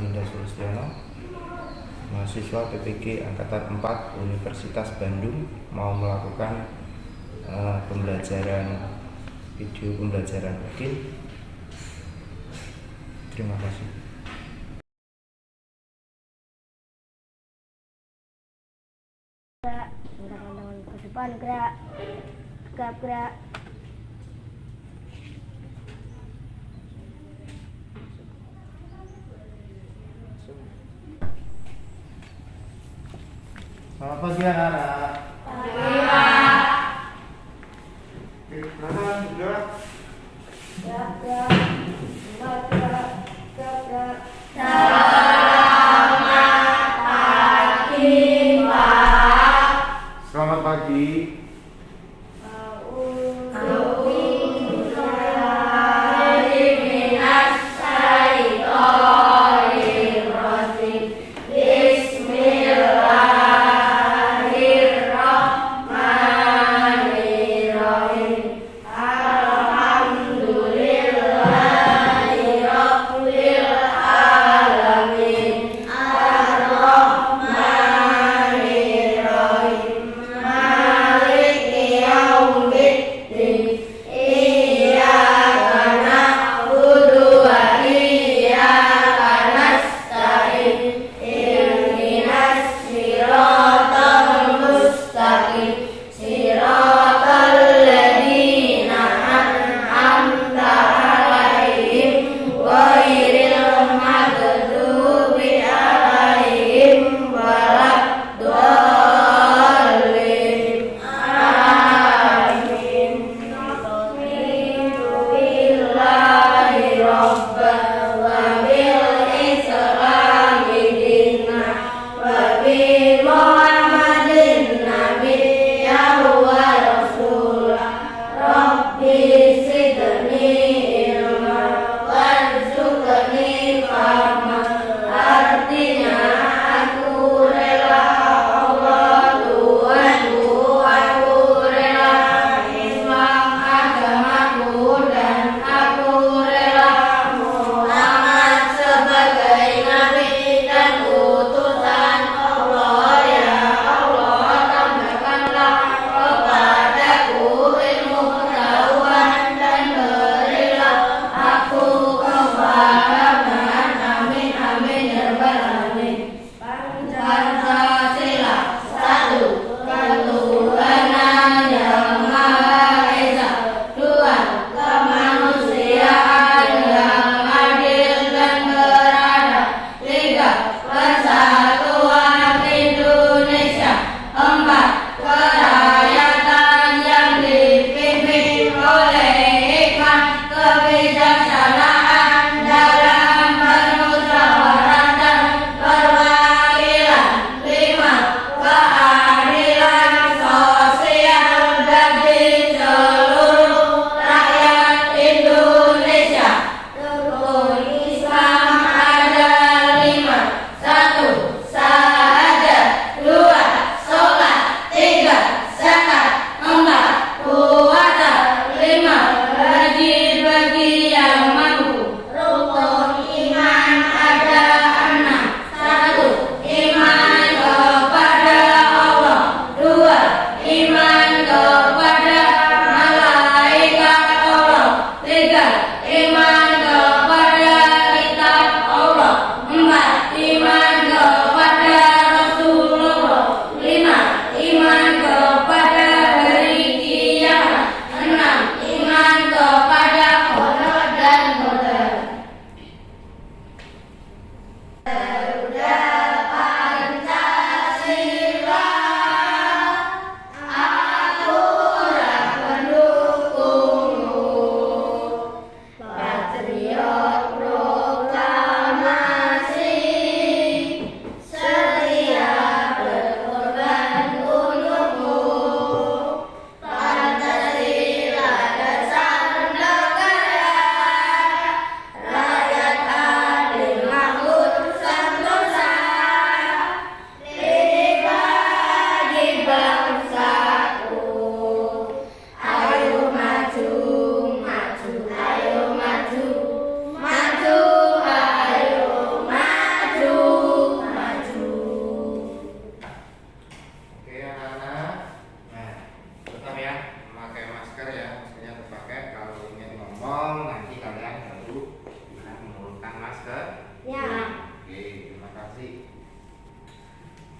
Dinda Sulistiono, mahasiswa PPG Angkatan 4 Universitas Bandung, mau melakukan video pembelajaran mungkin. Terima kasih. Gerak, tangan ke depan, gerak, gerak. Selamat pagi anak-anak. Pagi, Pak. Silakan bergerak. Gerak. Selamat pagi. Bismillahirrahmanirrahim.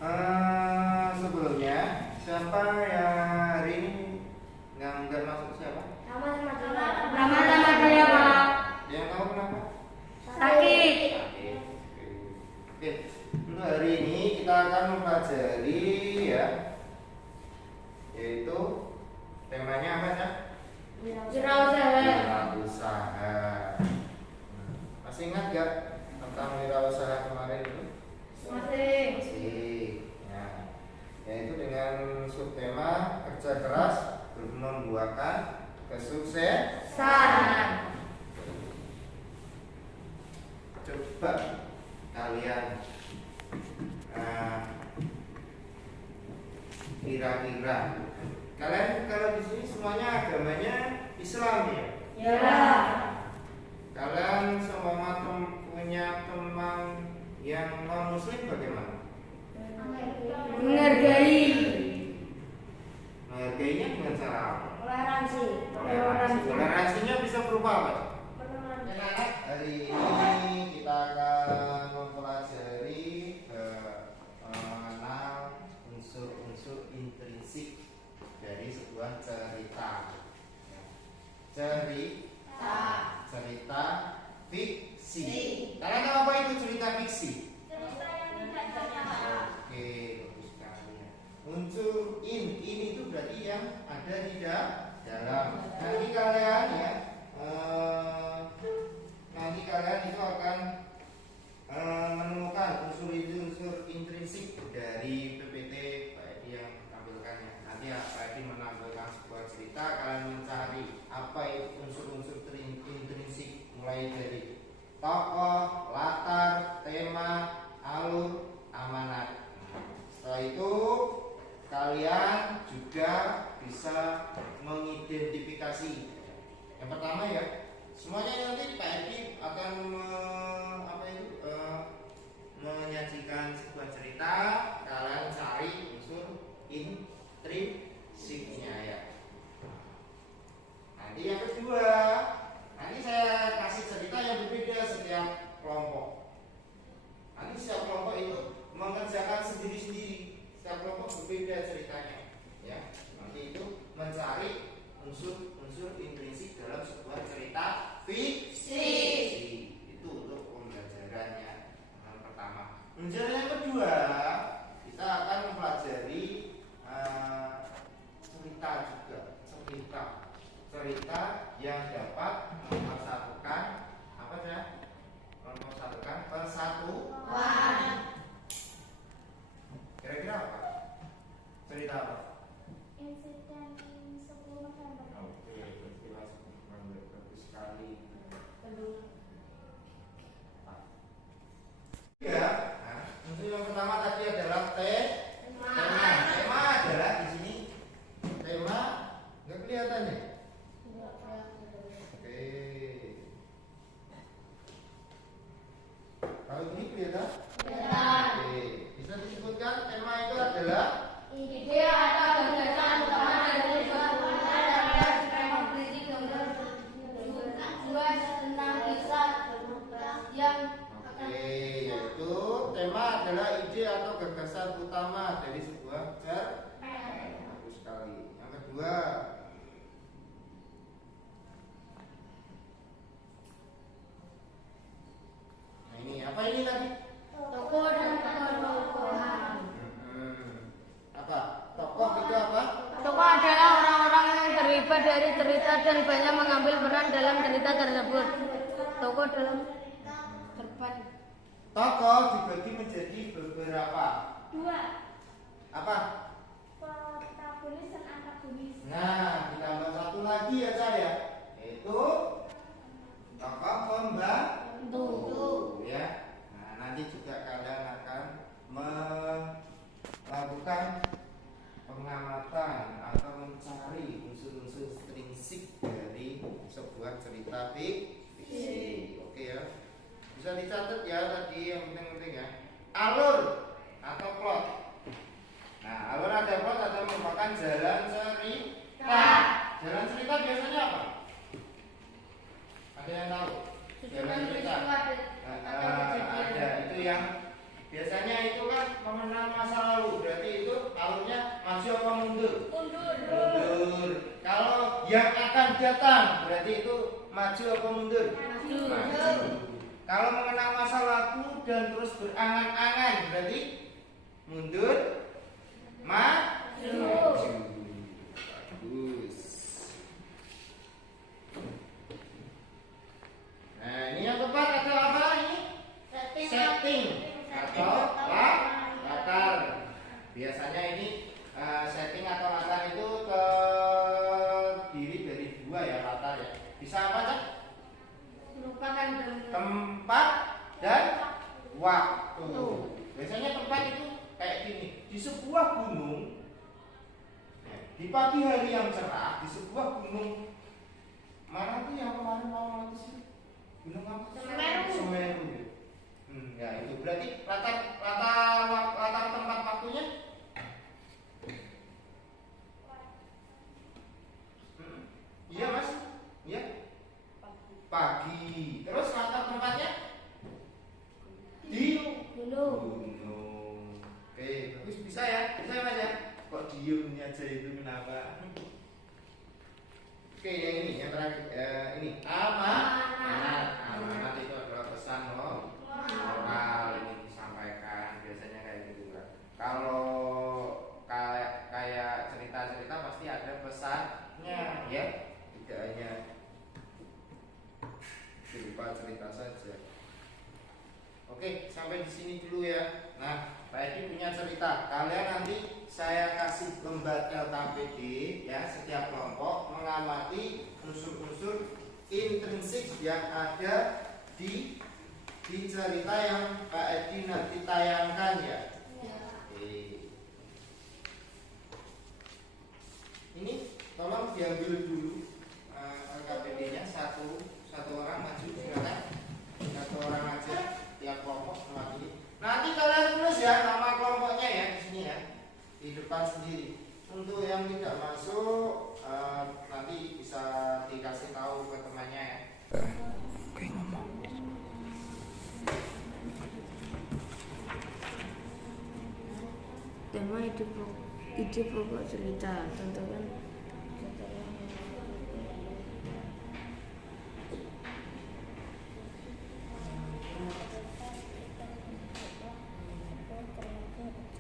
Sebelumnya siapa yang hari ini nggak masuk siapa? Nama saya Pak. Yang kamu kenapa? Sakit. Oke. Untuk hari ini kita akan mempelajari ya, yaitu temanya apa ya? Wirausaha. Masih ingat gak tentang wirausaha kemarin itu? Masih. Ya. Yaitu dengan subtema kerja keras membuahkan kesuksesan. Coba kalian kira-kira kalian kalau di sini semuanya agamanya Islam ya? Ya. Kalian sama punya teman yang non Muslim bagaimana? Menghargai. Menghargainya dengan cara apa? Toleransi. Toleransinya bisa berupa apa? Hari ini kita akan mempelajari mengenal unsur-unsur intrinsik dari sebuah cerita. Cerita fiksi. Kalian tahu apa itu cerita fiksi? Oke, bagus sekali ya. Unsur ini itu berarti yang ada di dalam. Nanti kalian itu akan menemukan unsur intrinsik dari PPT Pak Edi yang menampilkannya. Nanti Pak Edi menampilkan sebuah cerita, kalian mencari apa itu unsur-unsur intrinsik, mulai dari tokoh, latar, tema, alur, amanat. Setelah itu kalian juga bisa mengidentifikasi. Yang pertama ya, semuanya nanti Pak Edi akan menyajikan sebuah cerita, kalian cari unsur intrinsiknya ya. Nanti yang kedua, nanti saya kasih cerita yang berbeda setiap kelompok. Nanti setiap kelompok itu mengerjakan sendiri-sendiri. Setiap kelompok berbeda ceritanya, ya. Nanti itu mencari unsur-unsur intrinsik dalam sebuah cerita fiksi. Itu untuk pembelajarannya yang pertama. Pembelajaran yang kedua, kita akan mempelajari cerita yang dapat mempersatukan apa saja? Mempersatukan persatuan. Kira-kira apa? Cerita apa? Insiden 10 November. Oke, peristiwa 10 November, bagus sekali. Ya, untuk yang pertama tadi adalah tema. Tema adalah di sini. Tema nggak kelihatan ya? Oke. Kalau ini kelihatan? Oke. Bisa disebutkan tema itu adalah Ide atau gagasan utama dari suatu tentang kisah yang yaitu tema adalah ide atau gagasan utama dari sebuah cerita. Bagus sekali. Yang kedua, nah ini apa ini tadi? tokoh dan tokoh-tokohan. Apa? Tokoh itu apa? Tokoh adalah orang-orang yang terlibat dari cerita dan banyak mengambil peran dalam cerita tersebut. Tokoh dalam depan. Tokoh dibagi menjadi beberapa. 2. Apa? Protagonis dan antagonis. Nah, ditambah satu lagi ya saya, yaitu tokoh pembantu. Ya. Nah, nanti juga kalian akan melakukan pengamatan atau mencari unsur-unsur intrinsik dari sebuah cerita fiksi. Oke ya. Bisa dicatat ya tadi yang penting-penting ya. Alur atau plot. Nah, alur atau plot adalah merupakan jalan cerita. Jalan cerita biasanya apa? mengenang masa lalu, berarti itu alurnya maju apa mundur? Mundur. Mundur. Kalau yang akan datang, berarti itu maju apa mundur? Maju. Kalau mengenang masa lalu dan terus berangan-angan, berarti mundur, maju. Bagus. Nah, ini yang tepat ada apa ini? Setting atau latar. Biasanya ini setting atau latar itu terdiri dari dua ya latar ya. Bisa apa Cak? Merupakan Tempat dan waktu. Biasanya tempat itu kayak gini, di sebuah gunung, di pagi hari yang cerah, di sebuah gunung mana tuh yang kemarin mau itu sih? Gunung apa? Semeru. Semeru. Ya itu berarti latar tempat waktunya. Iya Mas, iya. Pagi. Terus latar tempatnya di gunung. Oke, bagus, bisa ya Mas ya. Kok diemnya aja itu kenapa? Oke, yang ini yang terakhir ini amanat itu adalah pesan moral ini disampaikan biasanya kayak gitu kan. Kalau kayak cerita-cerita pasti ada pesannya ya, tidak hanya berupa cerita saja. Oke, sampai di sini dulu ya. Nah, Pak Edi punya cerita. Kalian nanti saya kasih lembar LKPD ya, setiap kelompok mengamati unsur-unsur intrinsik yang ada di cerita yang Pak Edi nanti tayangkan ya. Oke. Ini tolong diambil dulu LKPD-nya satu orang maju silakan. Satu orang aja tiap kelompok mewakili. Nanti kalian tulis ya nama kelompoknya ya di sini ya, di depan sendiri. Untuk yang tidak masuk nanti bisa dikasih tahu ke temannya ya. Oke, ngomong. Tema ide pokok cerita tentukan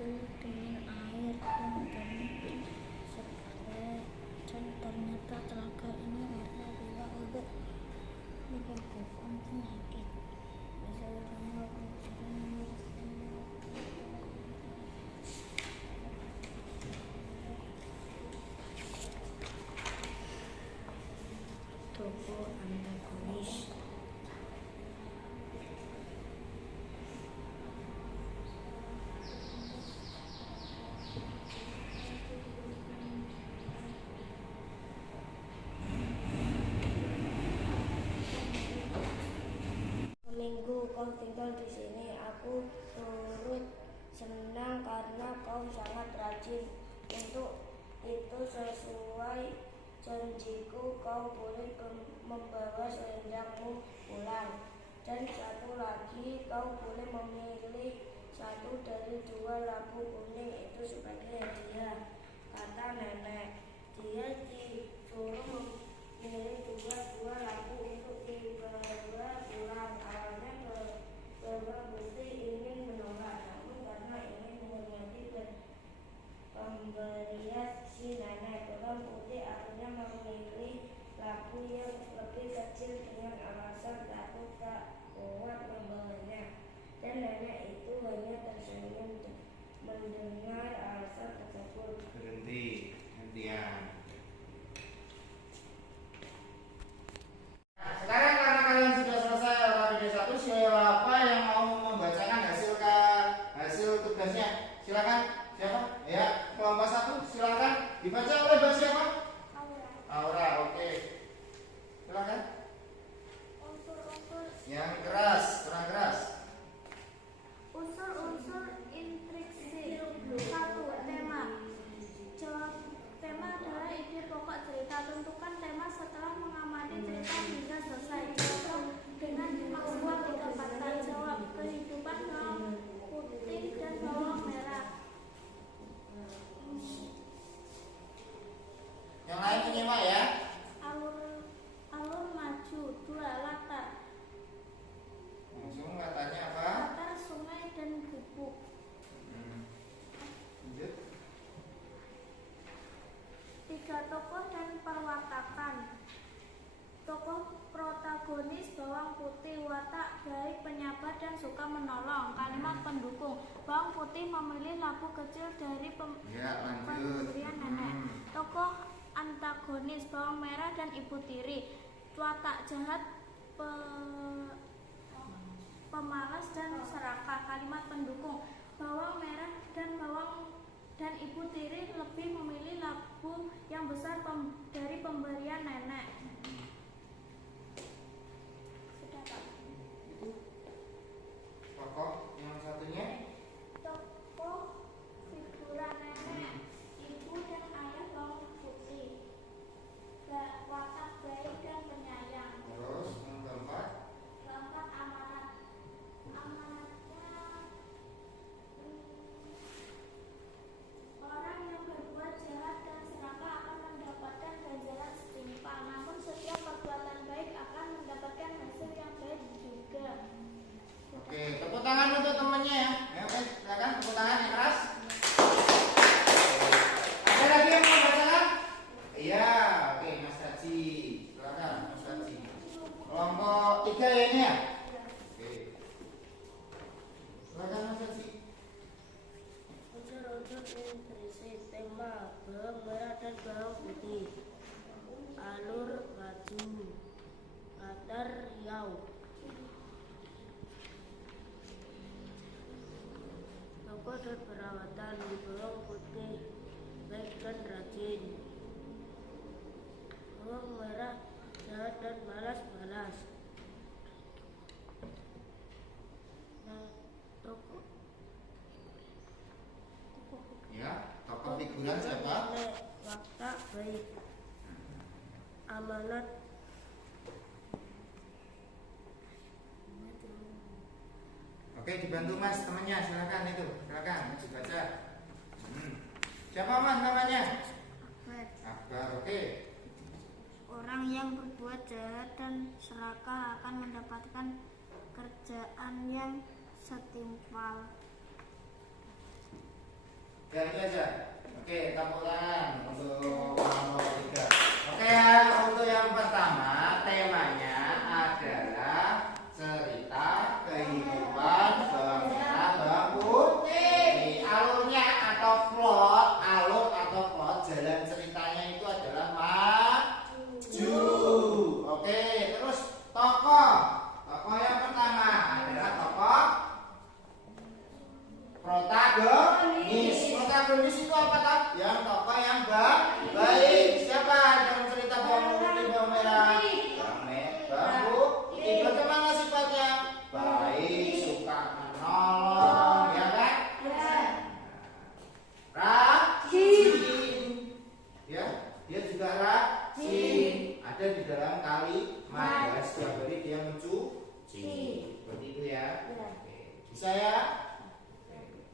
dengan air dan ternyata telaga ini warna bila untuk menyebabkan penyakit. tokoh antagonis. Seminggu kau tinggal di sini, aku turut senang karena kau sangat rajin. Untuk itu sesuai janjiku kau boleh membawa selendangmu pulang. Dan satu lagi kau boleh memilih satu dari dua lampu kuning itu sebagai hadiah, kata nenek. Dia disuruh memilih dua lampu untuk dibawa pulang. Awalnya Bukti ingin menolak, namun karena ingin menghormati pemberian si nenek, Putih akhirnya memilih lampu yang lebih kecil dengan alasan takut tak kuat membawanya. Dan nenek itu hanya tersenyum mendengar alasan tersebut. Berhenti, hentian. Sekarang karena kalian sudah selesai LKPD 1, siapa yang mau membacakan hasil tugasnya? Silakan. Siapa? Ya, kelompok 1 silakan dibaca oleh Mbak siapa? Aura, oke. Silakan. Unsur-unsur Yang keras, kurang keras. unsur-unsur intrinsik. 1. Tema. Jawab tema adalah ide pokok cerita. Tentukan tema setelah mengamati cerita hingga selesai. Jawab dengan maksimal 3 kata. Jawab kehidupan bawang putih dan bawang merah. labu kecil dari Ya, lanjut. pemberian nenek. Tokoh antagonis bawang merah dan ibu tiri, watak jahat, pemalas dan serakah. Kalimat pendukung, bawang merah dan ibu tiri lebih memilih labu yang besar dari pemberian nenek. Sudah, Pak. Tokoh yang satunya Tokoh figuran nenek, ibu dan ayah bawang putih, watak baik dan penyayang. terus yang keempat Keempat, amanat. Amanatnya orang yang berbuat jahat dan serakah akan mendapatkan ganjaran setimpal, namun setiap perbuatan baik akan mendapatkan hasil yang baik juga. Oke, tepuk tangan untuk temannya ya. Ayo, silakan tepuk tangan yang keras. Ada lagi yang mau bacakan? Iya, oke Mas Haji. Silakan Mas Haji. Kelompok 3 ya ini ya? Oke. Silakan Mas Haji. Unsur-unsur intrinsik tema bawang merah dan bawang putih. Alur maju, latar riau. Tokoh dan perawatan di bawang putih baik dan rajin. Bawang merah jahat dan malas-malas. Nah, tokoh Ya, tokoh figuran siapa? nenek, watak baik, amanat. Oke, dibantu Mas temannya, silakan itu. Silakan dibaca. Siapa Mas namanya? Akbar, oke. Orang yang berbuat jahat dan serakah akan mendapatkan kerjaan yang setimpal. Ya itu aja. Oke, tepuk tangan untuk kelompok 3. Oke ya, untuk yang pertama temanya adalah cerita kehidupan bawang merah bawang putih. Alurnya atau plot jalan ceritanya itu adalah maju. Oke, terus tokoh yang pertama adalah tokoh protagonis itu apa tak? Yang tokoh yang baik. Siapa dalam cerita bawang putih bawang merah? Bawang putih. Bagaimana sifatnya? Baik, suka menolong, ya kan? Rajin. Ya, dia juga rajin. Ada di dalam kalimat. Ya, setiap hari dia mencuci. Seperti itu ya. Oke. Bisa ya?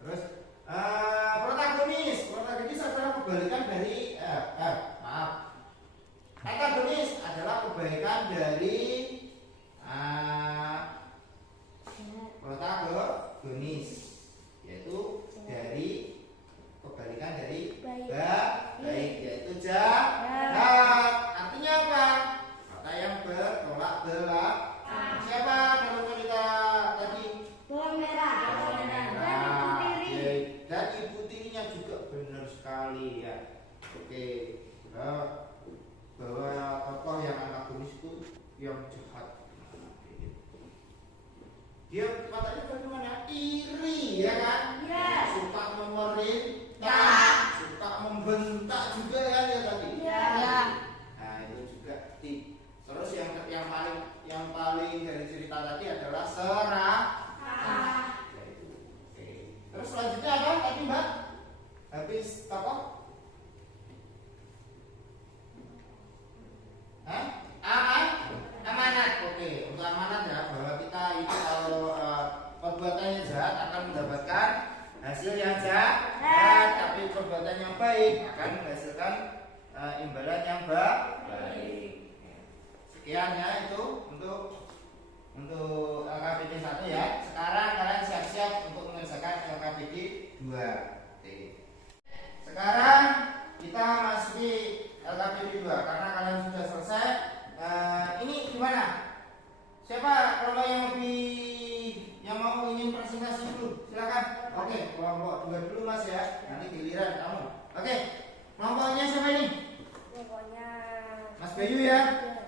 Terus protagonis adalah kebalikan dari antagonis adalah kebalikan dari protagonis, yaitu dari kebalikan dari baik, yaitu jahat. Artinya apa? Kata yang bertolak belakang. Siapa dalam cerita tadi? Bawang merah. Dan ibu tirinya juga benar sekali ya. Oke, bahwa tokoh yang antagonis itu yang jahat. Dia katanya bagaimana? Iri ya kan? Suka memerintah, suka membentak juga ya dia tadi. Nah itu juga. Terus yang paling dari cerita tadi adalah serakah. Terus selanjutnya apa tadi Mbak? Habis tokoh? Amanat. Oke, untuk amanat ya, bahwa kita itu kalau perbuatannya jahat akan mendapatkan hasil yang jahat, tapi perbuatan yang baik akan menghasilkan imbalan yang baik. Sekian ya itu untuk LKPD 1 ya. Sekarang kalian siap-siap untuk mengerjakan LKPD 2. Oke. Sekarang kita masuki LKPD 2 karena kalian sudah selesai. Ini gimana? Siapa kalau yang mau ingin presentasi dulu? Silakan. Oke, kelompok 2 dulu Mas ya. nanti giliran kamu. Oke, kelompoknya siapa ini? Pokoknya Mas Bayu ya.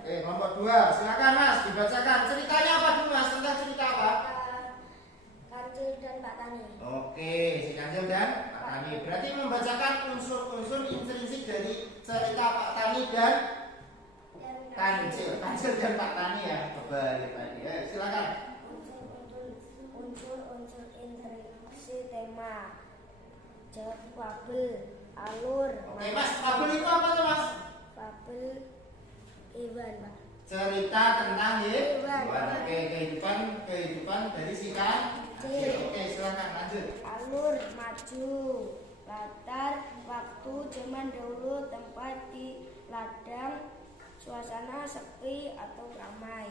Oke, kelompok 2. Silakan Mas, dibacakan ceritanya apa dulu Mas, tentang cerita apa? Kancil dan Pak Tani. Oke, si Kancil dan Pak Tani. Berarti membacakan unsur-unsur intrinsik dari cerita Pak Tani dan Kancil. Kancil dan Pak Tani ya, kebalik tadi. Silakan. Unsur-unsur intrinsik tema. Jawab fabel, alur. Oke Mas, fabel itu apa tuh Mas? Fabel Iwan, Pak. Cerita tentang Hewan. Oke, kehidupan dari si Kancil. Oke, silakan lanjut. Alur maju. Latar waktu zaman dahulu, tempat di ladang, suasana sepi atau ramai.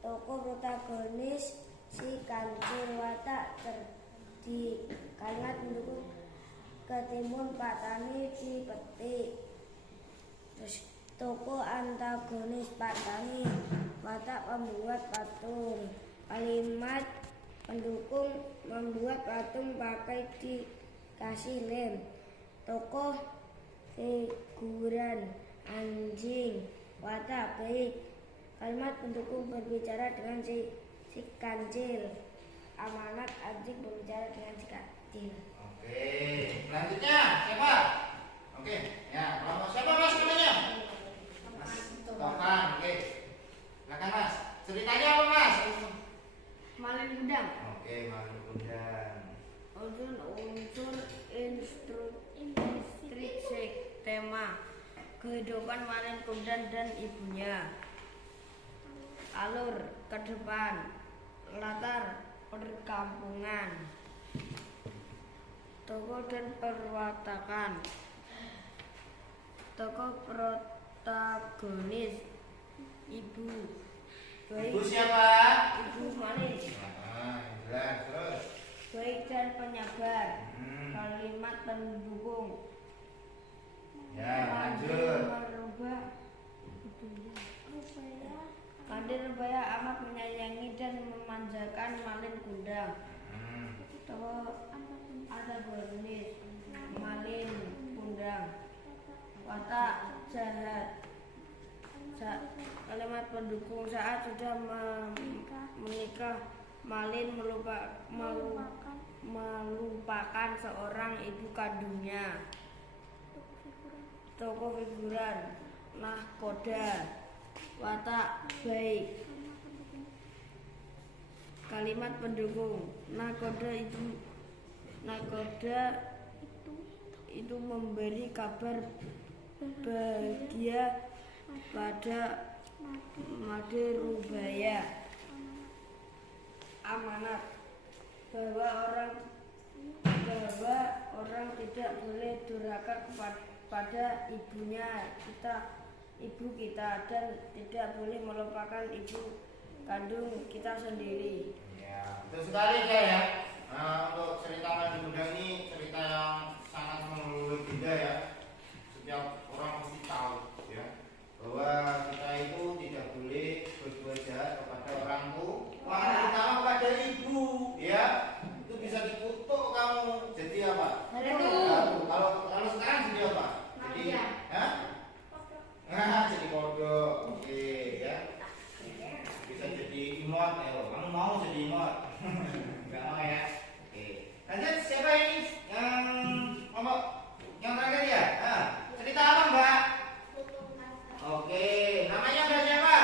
Tokoh protagonis si Kancil, watak di kalimat mendukung ketimun Pak Tani dipetik. Terus tokoh antagonis Pak Tani, watak pembuat patung, kalimat pendukung membuat patung pakai dikasih lem. Tokoh figuran anjing, watak baik, kalimat pendukung berbicara dengan si Kancil, amanat anjing berbicara dengan si Kancil. Oke, selanjutnya siapa? Oke, ya, kelompok siapa Mas namanya? Mas Topan. Oke, silakan Mas. Ceritanya apa Mas? Malin Kundang. Oke, Malin Kundang. Unsur intrinsik tema. Kehidupan Malin Kundang dan ibunya. Alur ke depan. Latar perkampungan. Tokoh dan perwatakan. Tokoh protagonis ibu. Ibu siapa? Ibu Malin. Jelas terus. Baik dan penyabar. Kalimat pendukung. Ya, lanjut. Kandir Rubaya amat menyayangi dan memanjakan Malin Kundang. Tokoh antagonis Malin Kundang, watak jahat. Kalimat pendukung saat sudah menikah, Malin melupakan seorang ibu kandungnya. Tokoh figuran nahkoda, watak baik. Kalimat pendukung nahkoda itu memberi kabar bahagia pada Made Rubaya. Amanat bahwa orang tidak boleh durhaka kepada ibu kita dan tidak boleh melupakan ibu kandung kita sendiri. Ya, betul sekali ya. Untuk cerita Malin Kundang ini cerita yang sangat legenda ya. Setiap orang pasti tahu ya bahwa kita itu tidak boleh berbuat jahat kepada orang tua, terutama kepada ibu ya. Itu bisa dikutuk kamu. Jadi apa? Kalau sekarang jadi apa? Jadi jadi kodok. Oke ya. Bisa jadi imot ya. Kamu mau jadi imot? Enggak mau ya. Oke. Lanjut, siapa ini yang terakhir ya? Cerita apa Mbak? Oke, namanya Mbak siapa?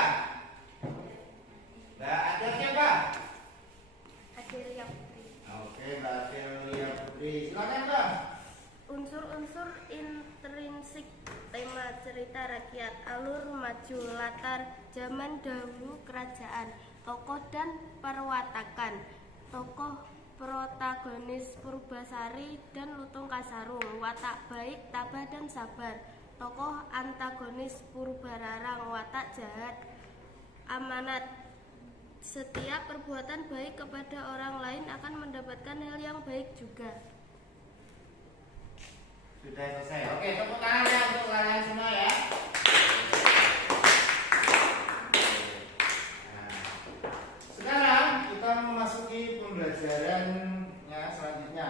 Mbak ada siapa? Adelia Putri. Oke, Mbak Adelia Putri. Silakan Mbak. Unsur-unsur intrinsik tema cerita rakyat. Alur maju. Latar zaman dahulu kerajaan. Tokoh dan perwatakan. Tokoh protagonis Purbasari dan Lutung Kasarung, watak baik, tabah dan sabar. Tokoh antagonis Purbararang, watak jahat. Amanat: setiap perbuatan baik kepada orang lain akan mendapatkan hal yang baik juga. Sudah selesai. Oke, tepuk tangan ya untuk kalian semua ya. Sekarang kita memasuki pembelajarannya selanjutnya.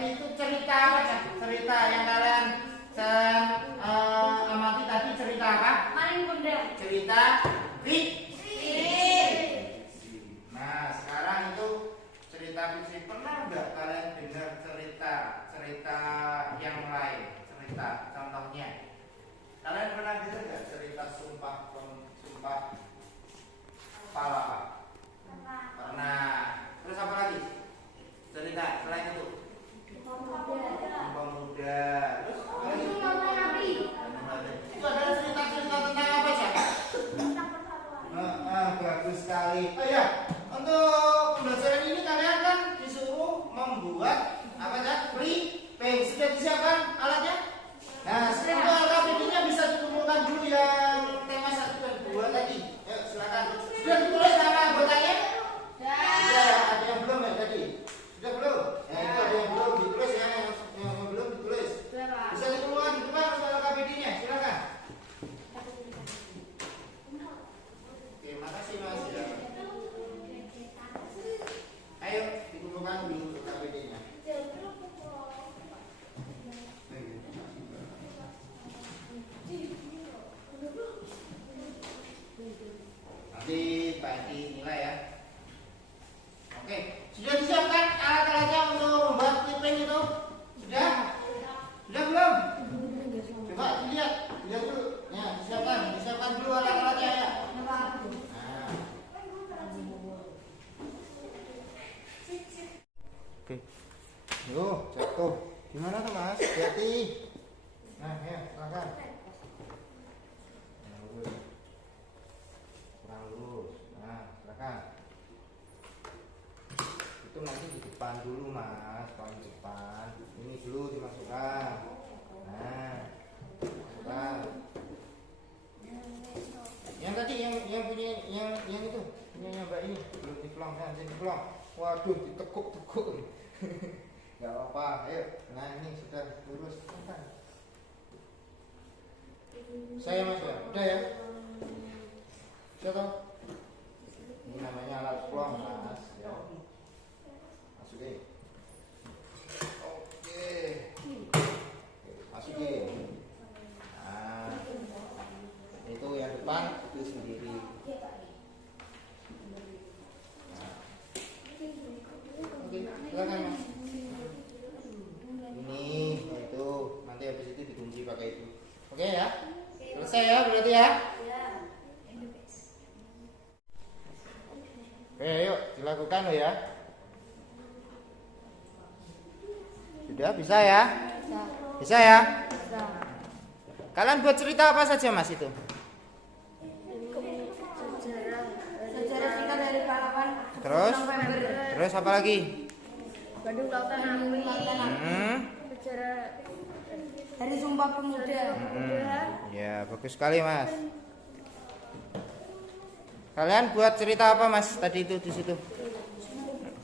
tadi itu cerita apa Cak? Cerita yang kalian amati tadi cerita apa? Maling bunda. Cerita fiksi. Nah sekarang itu cerita fiksi, pernah nggak kalian dengar cerita yang lain? Cerita contohnya, kalian pernah dengar nggak cerita sumpah palapa? Pernah. Terus apa lagi? Cerita selain itu? Sumpah muda. Terus apa lagi? Itu adalah cerita-cerita tentang apa Cak? Bagus sekali. Oh ya, untuk pembelajaran ini kalian kan disuruh membuat apa Cak? Briefing. Sudah disiapkan alatnya? Nah, untuk LKPD-nya bisa dikumpulkan dulu yang tema 1 dan 2 tadi. Yuk, silakan. Sudah ditulis nama anggotanya? Sudah. Ada yang belum ya tadi? Sudah belum? Nah, itu ada yang belum ditulis ya, yang belum ditulis. Bisa dikumpulkan di depan untuk LKPD-nya. Silakan. Oke, makasih Mas ya. Ayo dikumpulkan dulu untuk LKPD-nya. Nanti Pak Edi nilai ya. Oke, sudah disiapkan alat-alatnya untuk membuat clipping itu? Sudah? Sudah belum? Coba dilihat dulu. Ya, disiapkan dulu alat-alatnya ya. Nah. Oke. Yuk, jatuh. Gimana tuh Mas? Hati-hati. Nah, ya, silakan. Kurang lurus. Nah, silakan. Itu nanti di depan dulu Mas, paling depan. Ini dulu dimasukkan. Nah, masukkan. Yang tadi yang punya yang itu punya Mbak ini belum dipelong kan, jadi dipelong. Waduh, ditekuk-tekuk. Enggak apa-apa. Ayo. Nah, ini sudah lurus. Saya Mas ya. Udah ya? Sudah toh? Ini namanya alat pelong Mas ya. Masukin. Oke. Masukin. Nah, itu yang depan itu sendiri. Nah. Oke, silakan Mas. Ini itu nanti habis itu dikunci pakai itu. Oke ya? Selesai ya berarti ya? Oke, yuk dilakukan lo ya. Sudah bisa ya? Bisa ya? Kalian buat cerita apa saja Mas itu? Sejarah kita dari pahlawan Terus apa lagi? Bandung Lautan Api. Sejarah dari Sumpah Pemuda. Ya, bagus sekali Mas. Kalian buat cerita apa Mas tadi itu di situ?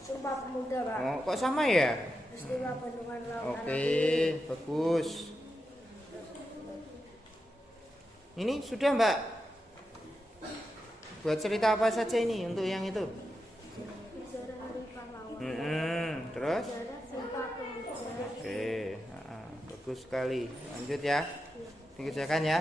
Sumpah Pemuda, Pak. Oh, kok sama ya? Peristiwa Bendungan Lautan Oke, bagus. Ini sudah Mbak. Buat cerita apa saja ini untuk yang itu? Sejarah dari pahlawan. Terus? Sejarah Sumpah Pemuda. Oke, bagus sekali. Lanjut ya. Dikerjakan ya.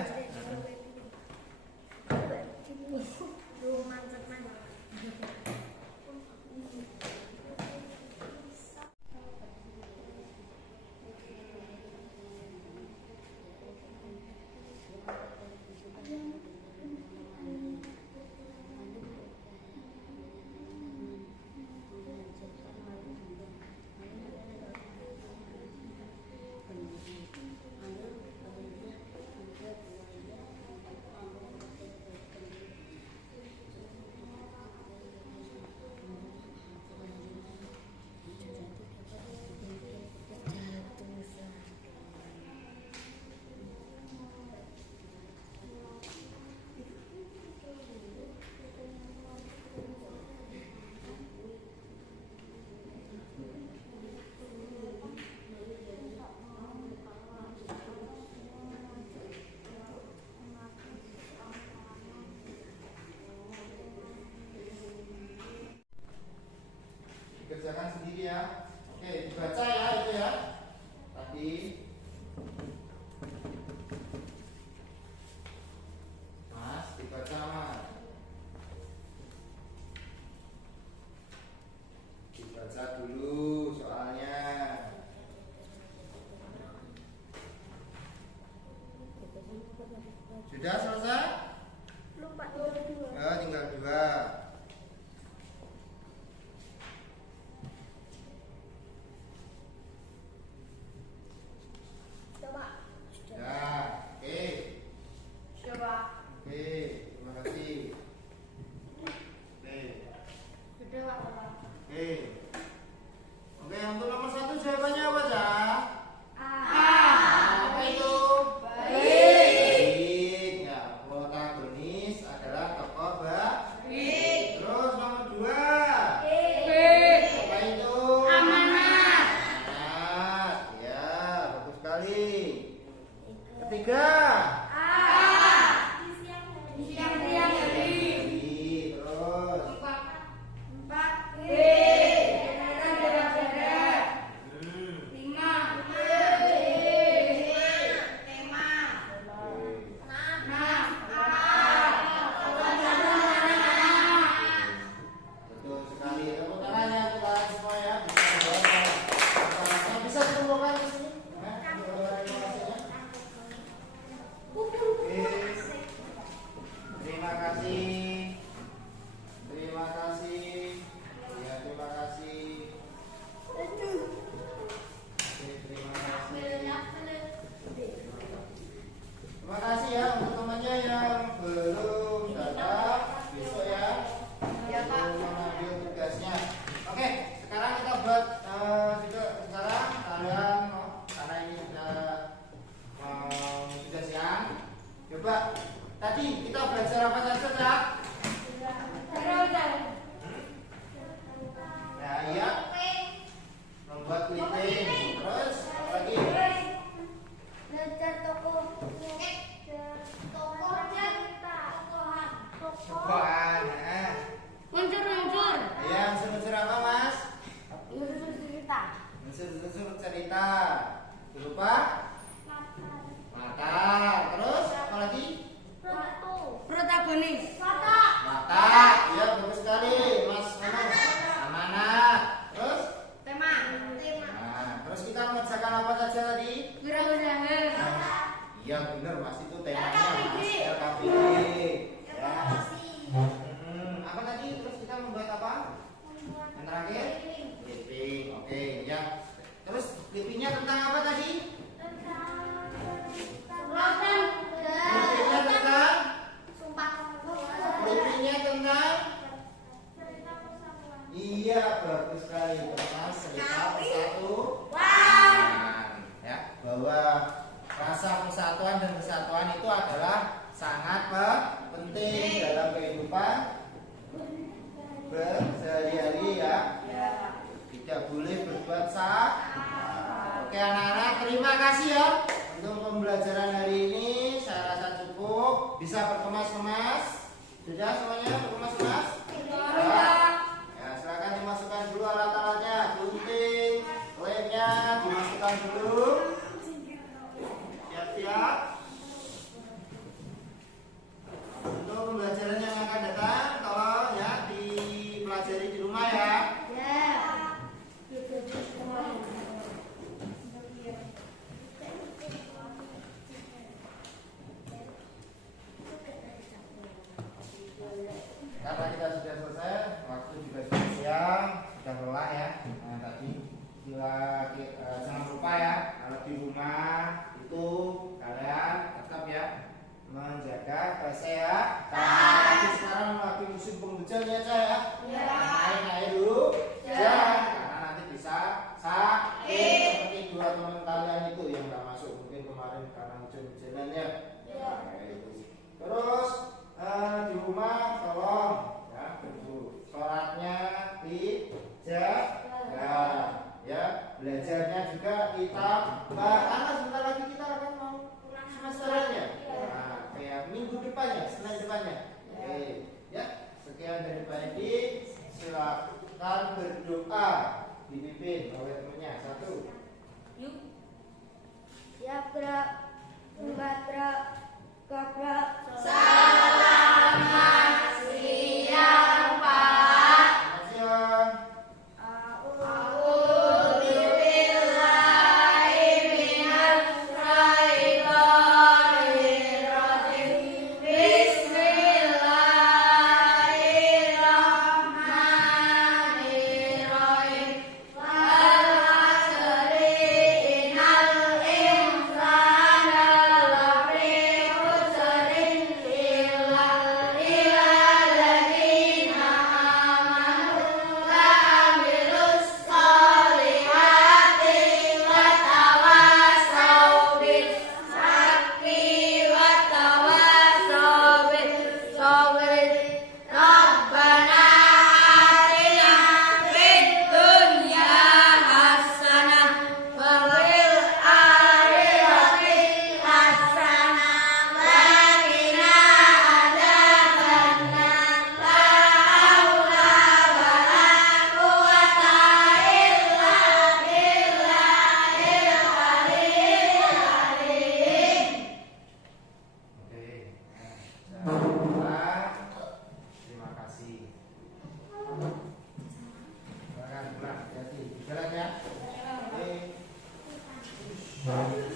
Dikerjakan sendiri ya. Oke, dibaca ya itu ya. clipping. Terus apa lagi? Belajar Tokohan. Nah. Unsur-unsur. Ya, unsur-unsur apa Mas? cerita. Unsur-unsur cerita. Berupa latar. Terus apa lagi? Protagonis. Latar. Iya, bagus sekali Mas. Amanat. Terus? Tema. Nah, terus kita mengerjakan apa saja tadi? Wira-usaha. Iya benar Mas, itu temanya Mas. LKPD. Ya. Apa tadi? Terus kita membuat apa? Yang terakhir? Clipping. Oke, ya. Terus clippingnya tentang apa tadi? Clippingnya tentang? Clippingnya tentang? Iya, bagus sekali. Tentang cerita persatuan. Ya, bahwa rasa persatuan dan kesatuan itu adalah sangat penting dalam kehidupan sehari-hari ya. Tidak boleh berbuat salah. Oke anak-anak, terima kasih ya untuk pembelajaran hari ini. Saya rasa cukup. Bisa berkemas-kemas. Sudah semuanya berkemas-kemas? Ya, silakan dimasukkan dulu alat-alatnya. Gunting, lemnya dimasukkan dulu. Siap-siap. Untuk pembelajaran yang akan datang, tolong ya dipelajari di rumah ya. Karena kita sudah selesai, waktu juga sudah siang, sudah lelah ya. Nah, tadi jangan lupa ya, kalau di rumah itu kalian tetap ya menjaga kesehatan. Tapi sekarang lagi musim penghujan ya saya. Main air dulu, jangan karena nanti bisa sakit seperti dua teman kalian itu yang nggak masuk mungkin kemarin karena hujan-hujanannya. Nah, itu. Terus di rumah tolong ya sholatnya dijaga ya, belajarnya juga kita karena sebentar lagi kita akan mau semesterannya. Nah, kayak minggu depannya, senin depannya. Oke, ya sekian dari Pak Edi. Silakan berdoa dipimpin oleh temannya. Satu. Yuk. Siap gerak, lembat gerak, gerak. Selamat siang, Pak. Selamat siang. Terima kasih. Silakan pulang, hati-hati. Jalan ya. Oke.